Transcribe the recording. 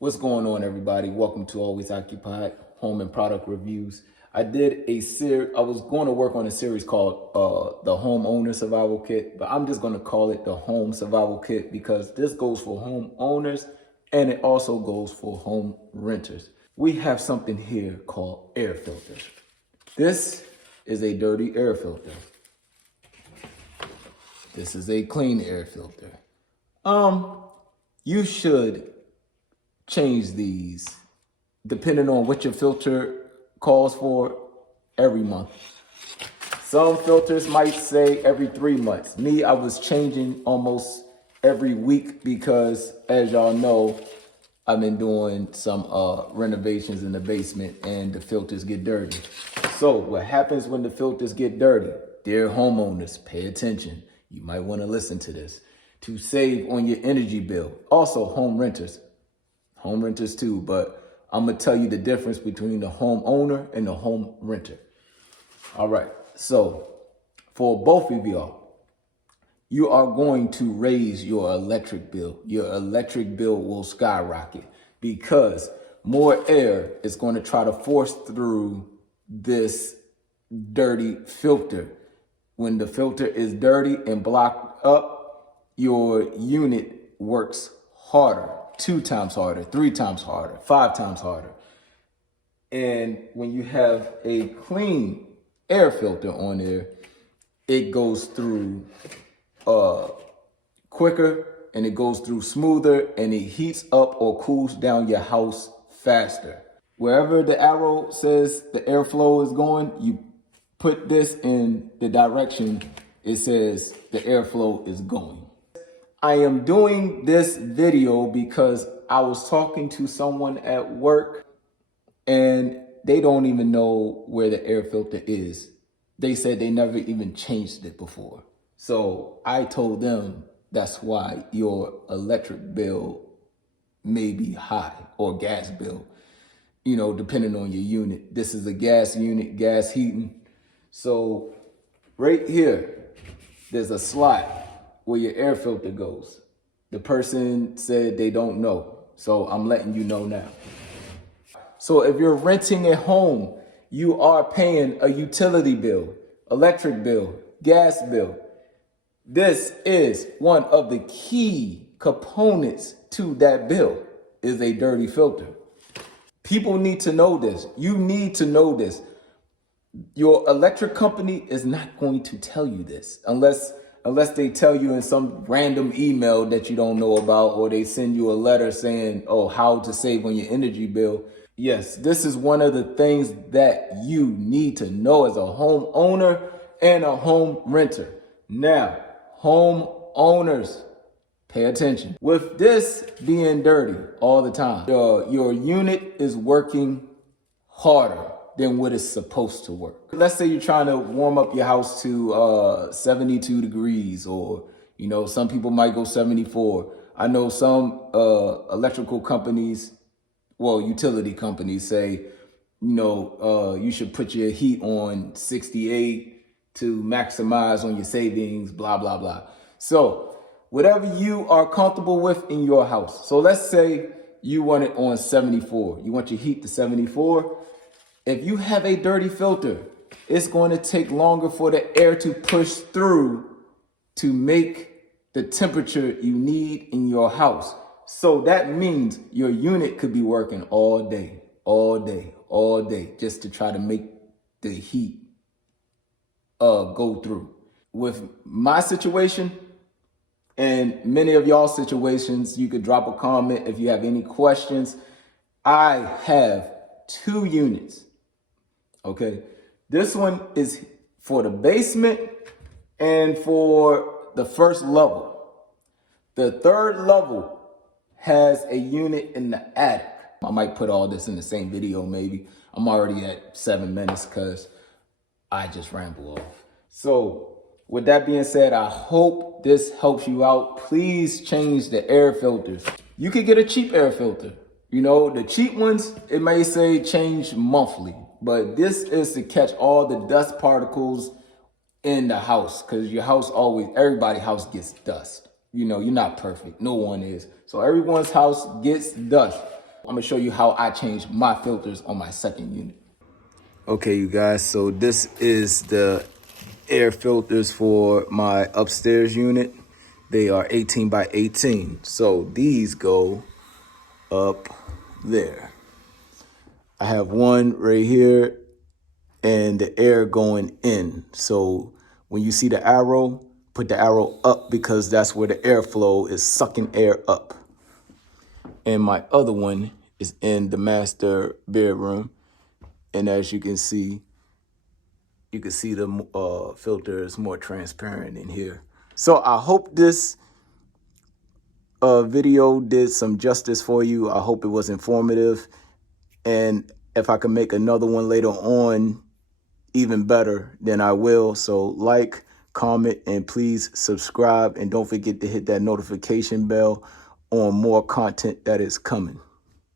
What's going on, everybody? Welcome to Always Occupied Home and Product Reviews. I did a series. I was going to work on a series called the Homeowner Survival Kit, but I'm just going to call it the Home Survival Kit because this goes for homeowners and it also goes for home renters. We have something here called air filters. This is a dirty air filter. This is a clean air filter. You should change these depending on what your filter calls for every month. Some filters might say every 3 months. Me, I was changing almost every week because, as y'all know, I've been doing some renovations in the basement and the filters get dirty. So what happens when the filters get dirty? Dear homeowners, pay attention. You might want to listen to this to save on your energy bill. Also, home renters too, but I'm gonna tell you the difference between the homeowner and the home renter. All right, so for both of y'all, you are going to raise your electric bill. Your electric bill will skyrocket because more air is going to try to force through this dirty filter. When the filter is dirty and blocked up, your unit works harder. 2 times harder, 3 times harder, 5 times harder. And when you have a clean air filter on there, it goes through quicker and it goes through smoother and it heats up or cools down your house faster. Wherever the arrow says the airflow is going, you put this in the direction it says the airflow is going. I am doing this video because I was talking to someone at work and they don't even know where the air filter is. They said they never even changed it before. So I told them that's why your electric bill may be high, or gas bill, depending on your unit. This is a gas unit, gas heating. So right here, there's a slot where your air filter goes. The person said they don't know, so I'm letting you know now. So if you're renting a home, you are paying a utility bill, electric bill, gas bill. This is one of the key components to that bill is a dirty filter. People need to know this. You need to know this. Your electric company is not going to tell you this unless they tell you in some random email that you don't know about, or they send you a letter saying, oh, how to save on your energy bill. Yes, this is one of the things that you need to know as a homeowner and a home renter. Now, homeowners, pay attention. With this being dirty all the time, your unit is working harder than what it's supposed to work. Let's say you're trying to warm up your house to 72 degrees, or, some people might go 74. I know some electrical companies, utility companies say, you should put your heat on 68 to maximize on your savings, blah, blah, blah. So whatever you are comfortable with in your house. So let's say you want it on 74. You want your heat to 74. If you have a dirty filter, it's going to take longer for the air to push through to make the temperature you need in your house. So that means your unit could be working all day, just to try to make the heat go through. With my situation and many of y'all situations, you could drop a comment if you have any questions. I have 2 units. Okay, this one is for the basement and for the first level. The third level has a unit in the attic. I might put all this in the same video maybe. I'm already at 7 minutes because I just ramble off. So with that being said, I hope this helps you out. Please change the air filters. You could get a cheap air filter. The cheap ones, it may say change monthly. But this is to catch all the dust particles in the house, because your house everybody's house gets dust. You're not perfect. No one is. So everyone's house gets dust. I'm gonna show you how I changed my filters on my second unit. Okay, you guys, so this is the air filters for my upstairs unit. They are 18 by 18. So these go up there. I have one right here and the air going in. So when you see the arrow, put the arrow up because that's where the airflow is sucking air up. And my other one is in the master bedroom. And as you can see the filter is more transparent in here. So I hope this video did some justice for you. I hope it was informative. And if I can make another one later on, even better, then I will. So like, comment, and please subscribe. And don't forget to hit that notification bell on more content that is coming.